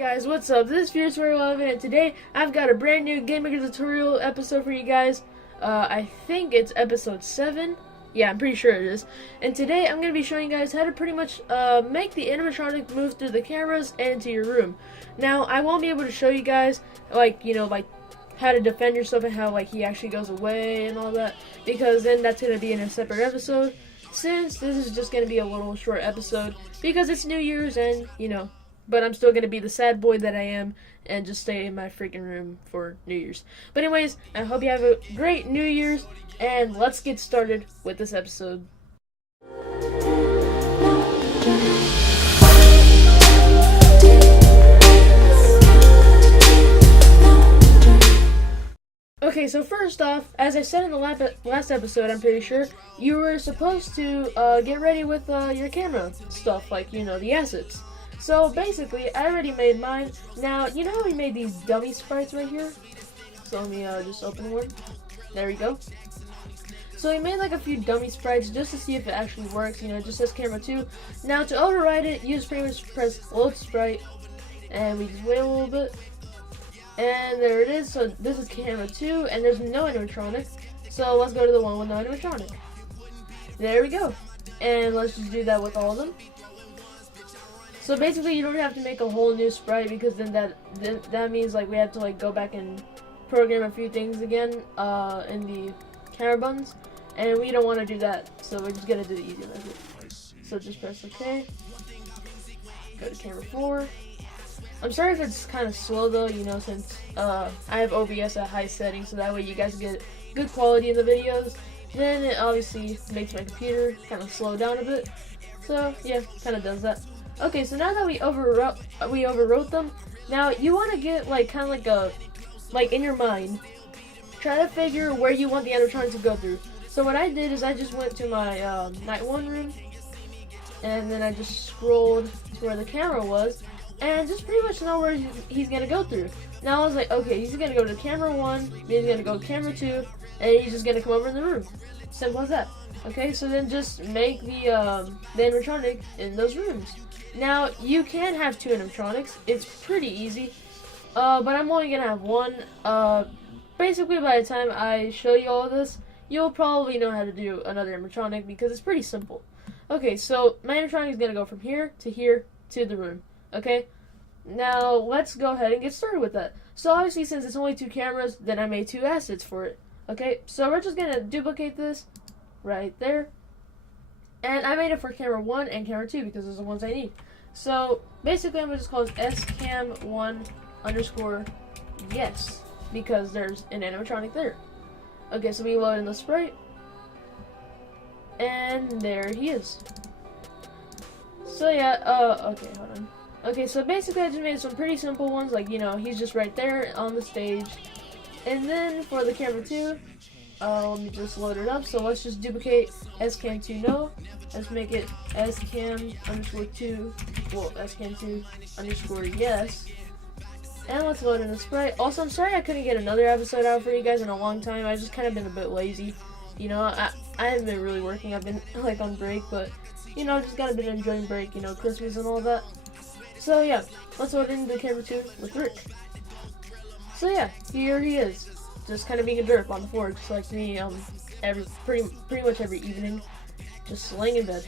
Guys, what's up? This is FuriousWarrior, and today I've got a brand new Game Maker tutorial episode for you guys. I think it's episode 7. Yeah, I'm pretty sure it is. And today I'm going to be showing you guys how to pretty much make the animatronic move through the cameras and into your room. Now, I won't be able to show you guys, like how to defend yourself and how, he actually goes away and all that, because then that's going to be in a separate episode, since this is just going to be a little short episode, because it's New Year's and, but I'm still going to be the sad boy that I am and just stay in my freaking room for New Year's. But anyways, I hope you have a great New Year's, and let's get started with this episode. Okay, so first off, as I said in the last episode, I'm pretty sure, you were supposed to get ready with your camera stuff, the assets. So basically, I already made mine. Now, you know how we made these dummy sprites right here? So let me just open one. There we go. So we made a few dummy sprites just to see if it actually works. It just says camera 2. Now to override it, you just pretty much press load sprite, and we just wait a little bit. And there it is. So this is camera 2, and there's no animatronic. So let's go to the one with no animatronic. There we go. And let's just do that with all of them. So basically, you don't have to make a whole new sprite, because then that means we have to go back and program a few things again in the camera buttons, and we don't want to do that. So we're just gonna do the easy method. So just press OK. Go to camera 4. I'm sorry if it's kind of slow though, since I have OBS at high settings, so that way you guys get good quality in the videos. Then it obviously makes my computer kind of slow down a bit. So yeah, kind of does that. Okay, so now that we overwrote them, now you want to get in your mind, try to figure where you want the animatronic to go through. So what I did is I just went to my night 1 room, and then I just scrolled to where the camera was, and just pretty much know where he's gonna go through. Now I was like, okay, he's gonna go to camera 1, then he's gonna go to camera 2, and he's just gonna come over in the room. Simple as that. Okay, so then just make the animatronic in those rooms. Now, you can have 2 animatronics. It's pretty easy, but I'm only gonna have 1. Basically, by the time I show you all of this, you'll probably know how to do another animatronic, because it's pretty simple. Okay, so my animatronic is gonna go from here to the room. Okay, now let's go ahead and get started with that. So obviously, since it's only 2 cameras, then I made 2 assets for it. Okay, so we're just gonna duplicate this right there. And I made it for camera 1 and camera 2 because those are the ones I need. So basically, I'm going to just call this scam1_yes, because there's an animatronic there. Okay, so we load in the sprite, and there he is. So yeah, okay, hold on. Okay, so basically I just made some pretty simple ones, he's just right there on the stage. And then for the camera 2, let me just load it up. So let's just duplicate scam2 no. Let's make it scam_2, well, scam2_yes. And let's load in the sprite. Also, I'm sorry I couldn't get another episode out for you guys in a long time. I've just kind of been a bit lazy. I haven't been really working. I've been on break, but just kind of been enjoying break, Christmas and all that. So yeah, let's load in the camera 2 with Rick. So yeah, here he is, just kind of being a derp on the floor, just like me, pretty much every evening, just laying in bed.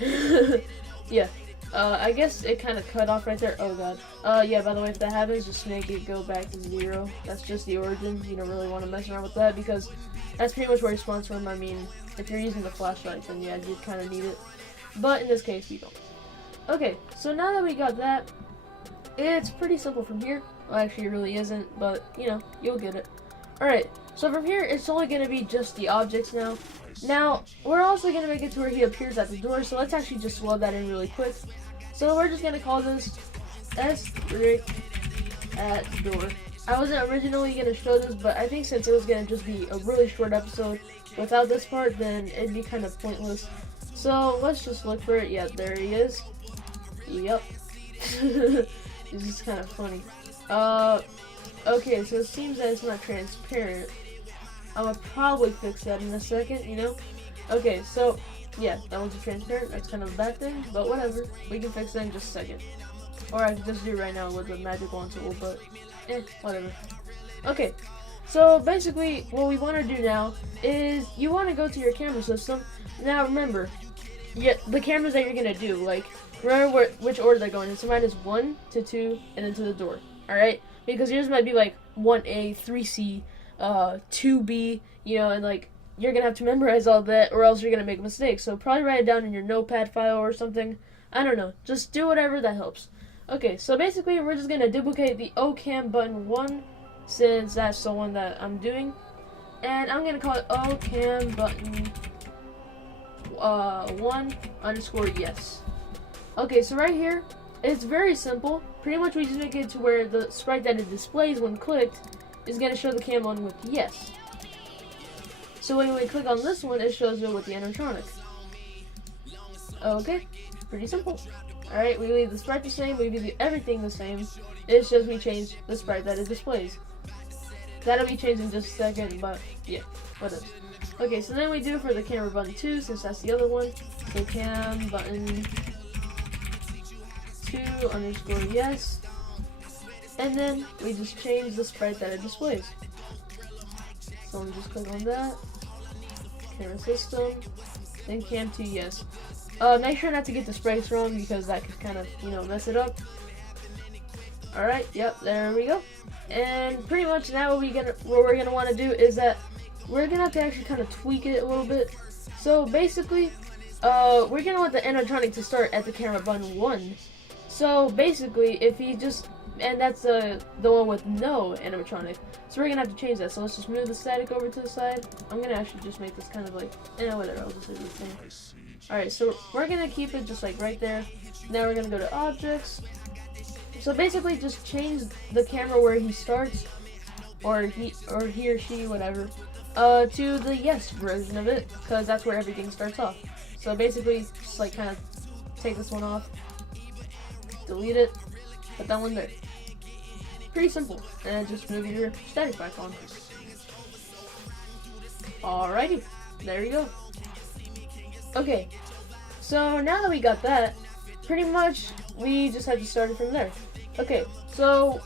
Yeah, I guess it kind of cut off right there. Oh god. Yeah, by the way, if that happens, just make it go back to 0. That's just the origin. You don't really want to mess around with that, because that's pretty much where it spawns from. I mean, if you're using the flashlight, then yeah, you kind of need it. But in this case, you don't. Okay, so now that we got that, it's pretty simple from here. Well, actually, it really isn't, but, you'll get it. Alright, so from here, it's only going to be just the objects now. Now, we're also going to make it to where he appears at the door, so let's actually just load that in really quick. So we're just going to call this Rick at door. I wasn't originally going to show this, but I think since it was going to just be a really short episode without this part, then it'd be kind of pointless. So let's just look for it. Yeah, there he is. Yep. This is kind of funny. Okay, so it seems that it's not transparent. I'm gonna probably fix that in a second, Okay, so yeah, that one's transparent. That's kind of a bad thing, but whatever. We can fix that in just a second. Or I could just do it right now with the magic wand tool, but whatever. Okay, so basically what we want to do now is you want to go to your camera system. Now remember, the cameras that you're going to do, like, remember which order they're going in. So mine is 1 to 2 and then to the door, alright? Because yours might be like 1A, 3C, 2B, you know, and like, you're going to have to memorize all that or else you're going to make mistakes. So probably write it down in your notepad file or something. I don't know. Just do whatever that helps. Okay, so basically we're just going to duplicate the OCam button 1 since that's the one that I'm doing. And I'm going to call it OCam button 1_yes. Okay, so right here, it's very simple. Pretty much we just make it to where the sprite that it displays when clicked is going to show the cam button with yes. So when we click on this one, it shows it with the animatronic. Okay, pretty simple. Alright, we leave the sprite the same, we leave everything the same. It's just we change the sprite that it displays. That'll be changed in just a second, but yeah, whatever. Okay, so then we do for the camera button 2, since that's the other one. So cam button 2_yes. And then we just change the sprite that it displays. So we just click on that. Camera system. Then cam 2 yes. Make sure not to get the sprites wrong because that could kind of, you know, mess it up. Alright, yep, there we go. And pretty much now what we're gonna want to do is that we're gonna have to actually kind of tweak it a little bit. So basically, we're gonna want the animatronic to start at the camera button 1. So basically, if he just, and that's the one with no animatronic. So we're gonna have to change that. So let's just move the static over to the side. I'm gonna actually just make this kind of like, whatever, I'll just do the thing. Alright, so we're gonna keep it just like right there. Now we're gonna go to objects. So basically just change the camera where he starts, or he or she, whatever, to the yes version of it, because that's where everything starts off. So basically, just like kind of take this one off, delete it, put that one there. Pretty simple, and just move your static back on. Alrighty, there you go. Okay, so now that we got that, pretty much we just have to start it from there. Okay, so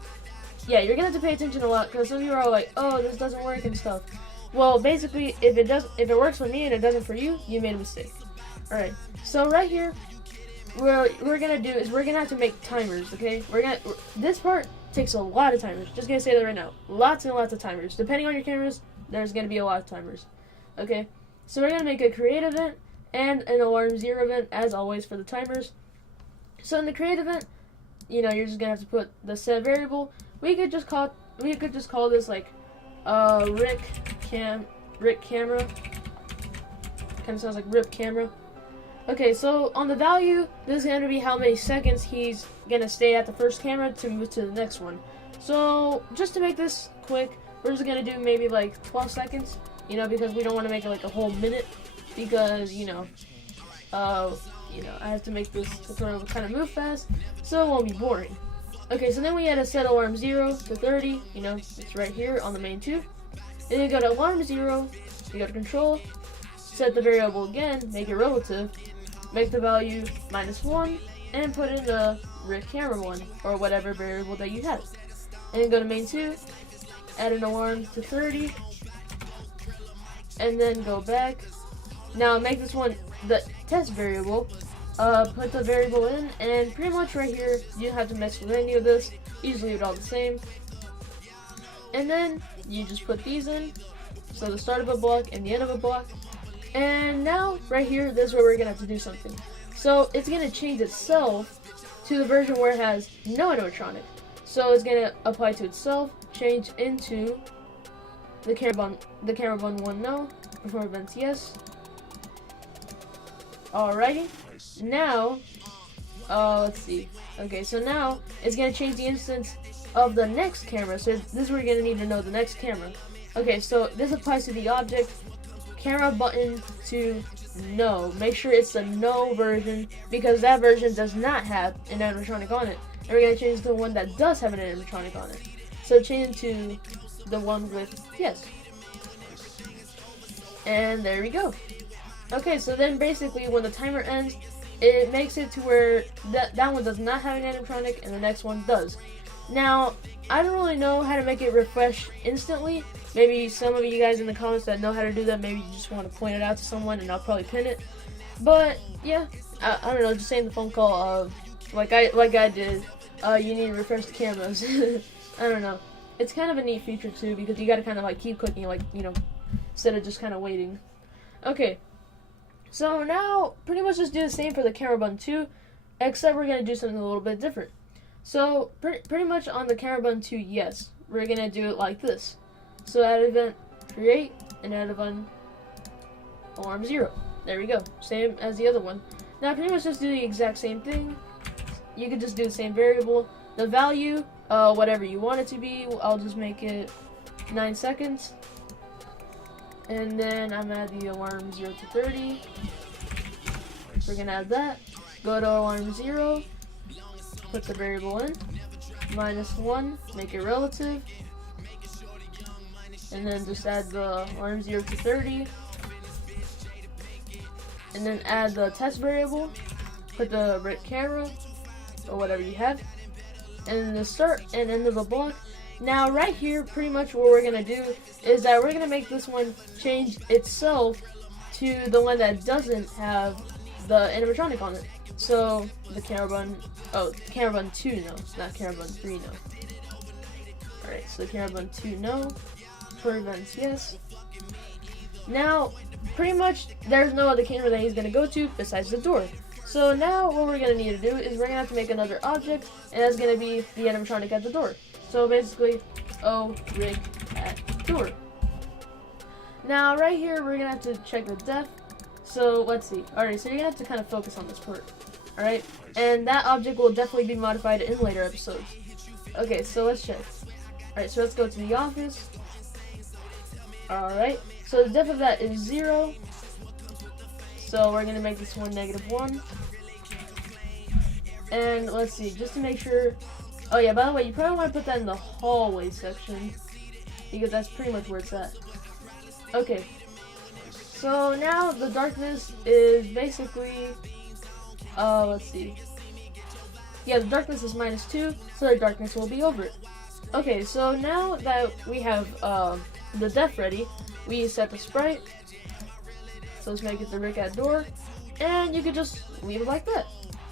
yeah, you're gonna have to pay attention a lot because some of you are like, oh, this doesn't work and stuff. Well, basically, if it works for me and it doesn't for you, you made a mistake. All right, so right here, what we're gonna do is we're gonna have to make timers. Okay, this part takes a lot of timers. Just gonna say that right now, lots and lots of timers. Depending on your cameras, there's gonna be a lot of timers. Okay, so we're gonna make a create event and an alarm 0 event as always for the timers. So in the create event, you know, you're just gonna have to put the set variable. We could just call this like Rick camera. Kind of sounds like Rip camera. Okay, so on the value, this is gonna be how many seconds he's gonna stay at the first camera to move to the next one. So just to make this quick, we're just gonna do maybe like 12 seconds. You know, because we don't want to make it like a whole minute, because you know, I have to make this tutorial kind of move fast, so it won't be boring. Okay, so then we had to set alarm 0 to 30, you know, it's right here on the main 2. Then you go to alarm 0, you go to control, set the variable again, make it relative, make the value -1, and put in the Rick camera 1, or whatever variable that you have. And then go to main 2, add an alarm to 30, and then go back. Now make this one the test variable, put the variable in, and pretty much right here, you don't have to mess with any of this, you just leave it all the same. And then you just put these in, so the start of a block and the end of a block. And now, right here, this is where we're gonna have to do something. So it's gonna change itself to the version where it has no animatronic. So it's gonna apply to itself, change into the camera button 1 no, perform events yes. Alrighty, now, let's see. Okay, so now it's gonna change the instance of the next camera. So this is where you're gonna need to know the next camera. Okay, so this applies to the object camera button to no. Make sure it's the no version because that version does not have an animatronic on it. And we're gonna change to the one that does have an animatronic on it. So change to the one with yes. And there we go. Okay, so then basically when the timer ends, it makes it to where that one does not have an animatronic and the next one does. Now, I don't really know how to make it refresh instantly. Maybe some of you guys in the comments that know how to do that, maybe you just want to point it out to someone and I'll probably pin it. But yeah, I don't know, just saying the phone call like I did, you need to refresh the cameras. I don't know. It's kind of a neat feature too, because you gotta kind of like keep clicking, like, you know, instead of just kind of waiting. Okay, so now pretty much just do the same for the camera button too, except we're gonna do something a little bit different. So pretty much on the camera button too, yes, we're gonna do it like this. So add event create and add event alarm 0. There we go, same as the other one. Now pretty much just do the exact same thing. You could just do the same variable. The value, whatever you want it to be, I'll just make it 9 seconds. And then I'm gonna add the alarm 0 to 30. We're gonna add that. Go to alarm 0, put the variable in, -1, make it relative. And then just add the alarm 0 to 30. And then add the test variable, put the red camera, or whatever you have, and the start and end of a block. Now right here, pretty much what we're gonna do is that we're gonna make this one change itself to the one that doesn't have the animatronic on it. So the camera button, camera button 2 no, not camera button 3 no. Alright, so the camera button 2 no, for events yes. Now pretty much there's no other camera that he's gonna go to besides the door. So now what we're gonna need to do is we're gonna have to make another object, and that's gonna be the animatronic at the door. So basically, rig at door. Now right here we're gonna have to check the depth. So let's see. Alright, so you're gonna have to kind of focus on this part. Alright? And that object will definitely be modified in later episodes. Okay, so let's check. Alright, so let's go to the office. Alright, so the depth of that is 0. So we're gonna make this one -1. And let's see, just to make sure. Oh yeah, by the way, you probably want to put that in the hallway section, because that's pretty much where it's at. Okay, so now the darkness is basically, let's see. Yeah, the darkness is -2, so the darkness will be over it. Okay, so now that we have the depth ready, we set the sprite. So let's make it the rig at door, and you could just leave it like that.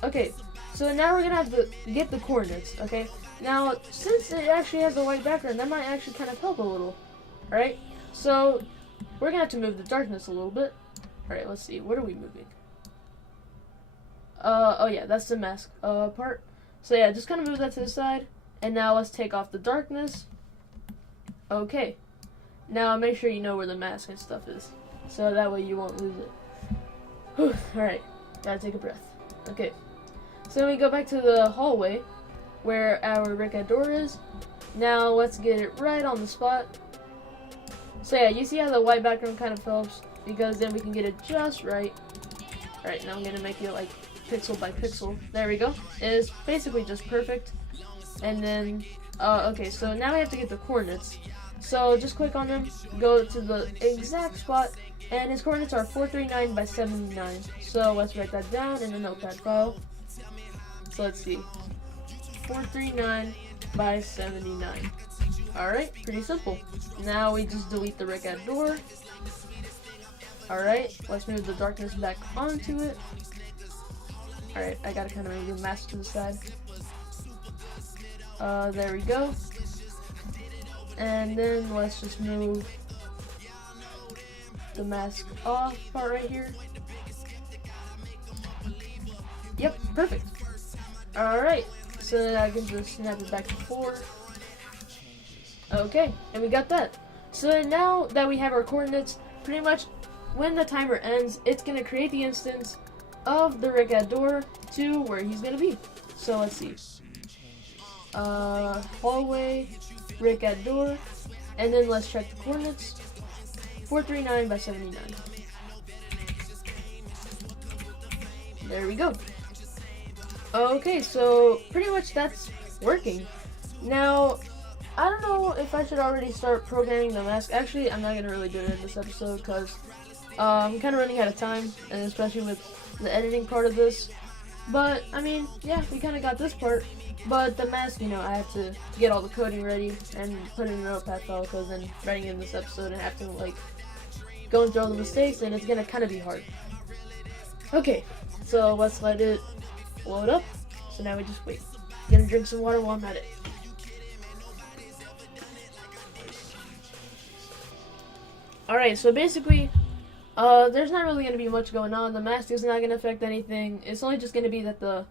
Okay, so now we're gonna have to get the coordinates. Okay, now since it actually has a white background, that might actually kind of help a little. Alright, so we're gonna have to move the darkness a little bit. Alright, let's see, what are we moving? Oh yeah, that's the mask part. So yeah, just kind of move that to the side, and now let's take off the darkness. Okay, now make sure you know where the mask and stuff is, so that way you won't lose it. Whew, alright, gotta take a breath. Okay, so then we go back to the hallway where our rig at door is. Now let's get it right on the spot. So yeah, you see how the white background kind of helps, because then we can get it just right. Alright, now I'm gonna make it like pixel by pixel. There we go. It is basically just perfect. And then, okay, so now we have to get the coordinates. So just click on them, go to the exact spot, and his coordinates are 439 by 79. So let's write that down in a notepad file. So let's see, 439 by 79. Alright, pretty simple. Now we just delete the rig at door. Alright, let's move the darkness back onto it. Alright, I gotta kind of move the mask to the side. There we go. And then let's just move the mask off part right here. Yep, perfect. Alright, so then I can just snap it back to 4. Okay, and we got that. So now that we have our coordinates, pretty much when the timer ends, it's going to create the instance of the rig at door to where he's going to be. So let's see. Hallway, rig at door, and then let's check the coordinates. 439 by 79. There we go. Okay, so pretty much that's working. Now, I don't know if I should already start programming the mask. Actually, I'm not going to really do it in this episode because I'm kind of running out of time, and especially with the editing part of this. But, I mean, yeah, we kind of got this part. But the mask, you know, I have to get all the coding ready and put it in a notepad file, because then writing in this episode and have to, like, going through all the mistakes, and it's gonna kind of be hard. Okay, so let's let it load up. So now we just wait. I'm gonna drink some water while I'm at it. Alright, so basically, there's not really going to be much going on. The mask is not going to affect anything. It's only just going to be that the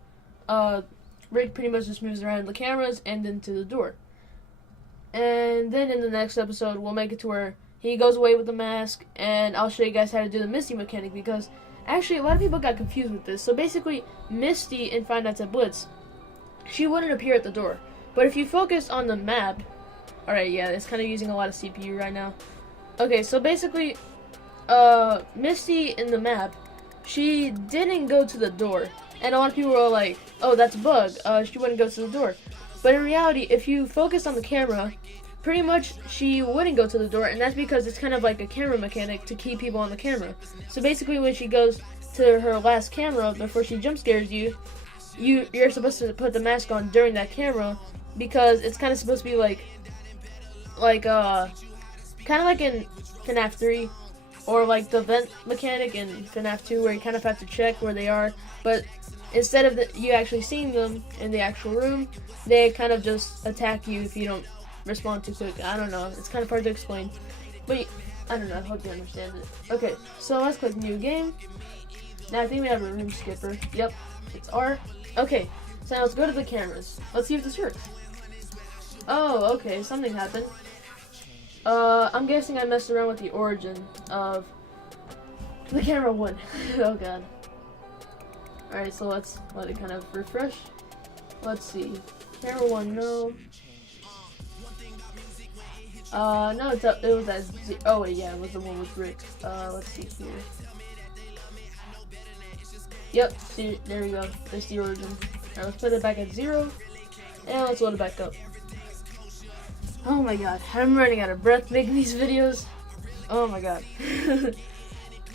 rig pretty much just moves around the cameras and into the door. And then in the next episode, we'll make it to where he goes away with the mask, and I'll show you guys how to do the Misty mechanic, because actually a lot of people got confused with this. So basically, Misty in Five Nights at Blitz, she wouldn't appear at the door. But if you focus on the map, alright, yeah, it's kind of using a lot of CPU right now. Okay, so basically, Misty in the map, she didn't go to the door. And a lot of people were like, oh, that's a bug, she wouldn't go to the door. But in reality, if you focus on the camera, pretty much she wouldn't go to the door, and that's because it's kind of like a camera mechanic to keep people on the camera. So basically when she goes to her last camera before she jump scares you, you're supposed to put the mask on during that camera, because it's kind of supposed to be like kind of like in FNAF 3, or like the vent mechanic in FNAF 2, where you kind of have to check where they are, but instead of you actually seeing them in the actual room, they kind of just attack you if you don't respond too quick. I don't know, it's kind of hard to explain, but I don't know, I hope you understand it. Okay, so let's click new game. Now I think we have a room skipper. Yep, it's R. Okay, so now let's go to the cameras. Let's see if this works. Oh, okay, something happened. I'm guessing I messed around with the origin of the camera 1. Oh god. Alright, so let's let it kind of refresh. Let's see. Camera 1, no. No, it was at oh wait, yeah, it was the one with Rick. Let's see here. Yep, see, there we go. There's the origin. Alright, let's put it back at 0. And let's load it back up. Oh my god, I'm running out of breath making these videos. Oh my god.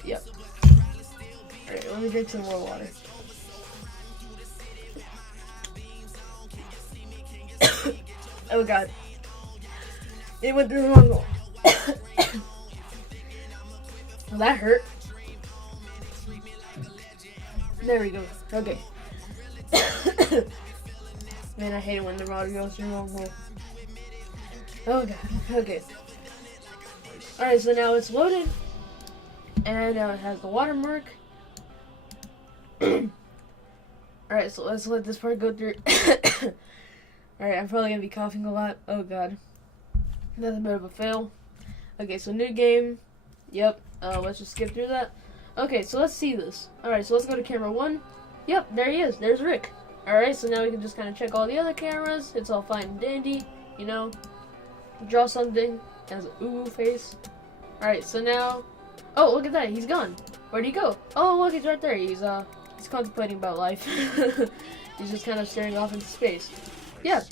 Yep. Alright, let me drink some more water. Oh god. It went through the wrong hole. Well, that hurt. There we go. Okay. Man, I hate it when the water goes through the wrong hole. Oh god, okay. Alright, so now it's loaded. And now it has the watermark. Alright, so let's let this part go through. Alright, I'm probably gonna be coughing a lot. Oh god. That's a bit of a fail. Okay, so new game. Yep, let's just skip through that. Okay, so let's see this. Alright, so let's go to camera 1. Yep, there he is. There's Rick. Alright, so now we can just kind of check all the other cameras. It's all fine and dandy, you know. Draw something as an ooh face. Alright, so now, oh, look at that, he's gone. Where'd he go? Oh, look, he's right there. He's contemplating about life. He's just kind of staring off into space. Yeah,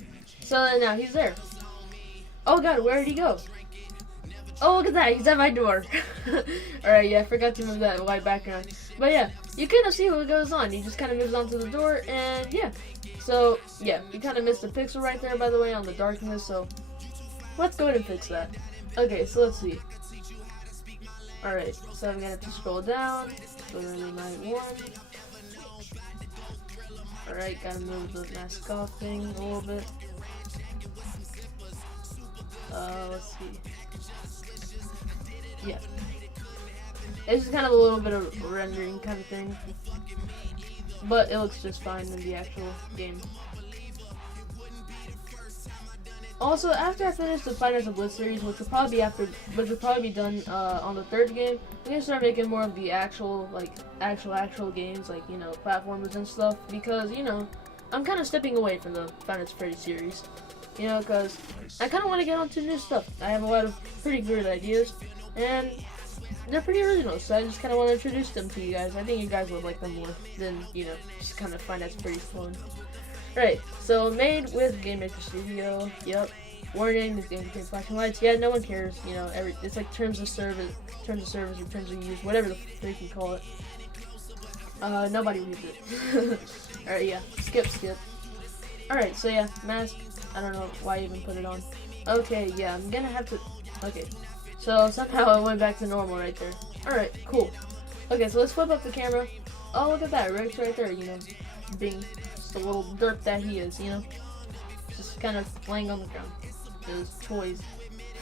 so now he's there. Oh god, where'd he go? Oh, look at that, he's at my door. Alright, yeah, I forgot to move that white background. But yeah, you kind of see what goes on. He just kind of moves onto the door, and yeah. So, yeah, you kind of missed a pixel right there, by the way, on the darkness, so let's go ahead and fix that. Okay, so let's see. Alright, so I'm gonna have to scroll down. Go to the night 1. Alright, gotta move the mask off thing a little bit. Let's see. Yeah. It's just kind of a little bit of rendering kind of thing. But it looks just fine in the actual game. Also, after I finish the Five Nights at Blitz series, which will probably be done on the 3rd game, I'm gonna start making more of the actual games, like, you know, platformers and stuff, because, you know, I'm kind of stepping away from the Five Nights at Freddy's series, you know, because I kind of want to get on to new stuff. I have a lot of pretty good ideas, and they're pretty original, so I just kind of want to introduce them to you guys. I think you guys would like them more than, you know, just kind of Five Nights at Freddy's fun. Right, so made with Game Maker Studio. Yep. Warning: this game contains flashing lights. Yeah, no one cares. You know, it's like terms of service, or terms of use, whatever the freak you call it. Nobody reads it. Alright, yeah. Skip. Alright, so yeah, mask. I don't know why I even put it on. Okay, yeah, I'm gonna have to... Okay. So, somehow it went back to normal right there. Alright, cool. Okay, so let's flip up the camera. Oh, look at that. Rick's right there, you know. Being just a little derp that he is, you know. Just kind of laying on the ground. His toys.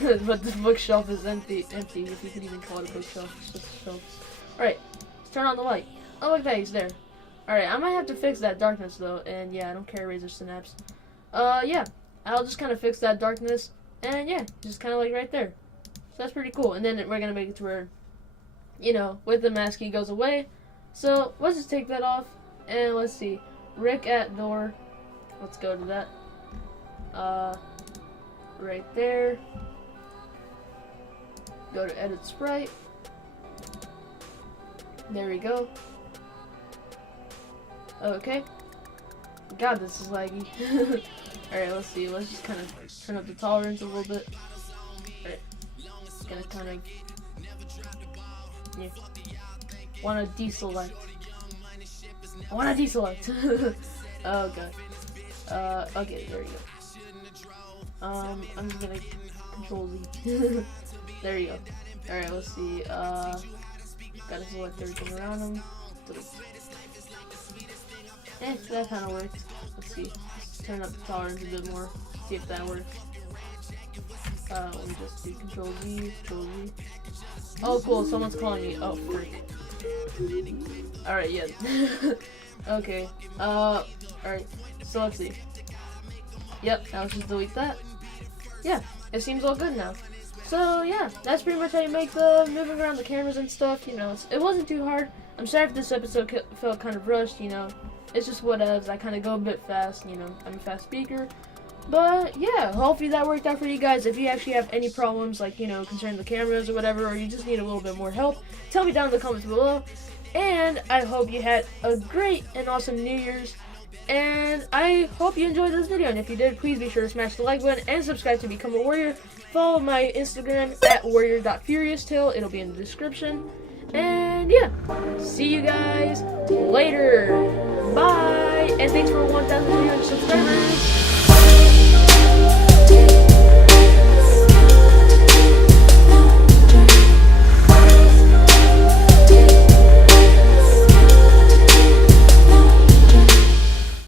But the bookshelf is empty, if you could even call it a bookshelf. It's just a shelf. Alright, let's turn on the light. Oh, look at that, he's there. Alright, I might have to fix that darkness, though. And yeah, I don't care, Razor Synapse. Yeah. I'll just kind of fix that darkness. And yeah, just kind of like right there. So that's pretty cool. And then we're going to make it to where, you know, with the mask he goes away. So let's just take that off. And let's see. Rick at door. Let's go to that. Right there. Go to edit sprite. There we go. Okay. God, this is laggy. Alright, let's see. Let's just kind of turn up the tolerance a little bit. Alright. Just gonna kind of... Yeah. Wanna deselect. I wanna deselect. Oh, God. Okay, there you go. I'm just gonna control Z. There you go. Alright, let's see. Gotta select everything around him. That kind of worked. Let's see. Let's turn up the tolerance a bit more. See if that works. Let me just do Control Z. Oh, cool. Someone's calling me. Oh, frick. Alright, yeah. Okay. Alright. So let's see. Yep. Now let's just delete that. Yeah. It seems all good now. So yeah, that's pretty much how you make the moving around the cameras and stuff. You know, it wasn't too hard. I'm sorry if this episode felt kind of rushed. You know, it's just whatevs. I kind of go a bit fast. You know, I'm a fast speaker. But yeah, hopefully that worked out for you guys. If you actually have any problems, like, you know, concerning the cameras or whatever, or you just need a little bit more help, tell me down in the comments below. And I hope you had a great and awesome New Year's. And I hope you enjoyed this video. And if you did, please be sure to smash the like button and subscribe to become a warrior. Follow my Instagram at warrior.furioustail. It'll be in the description. And yeah, see you guys later. Bye. And thanks for 1,000 subscribers.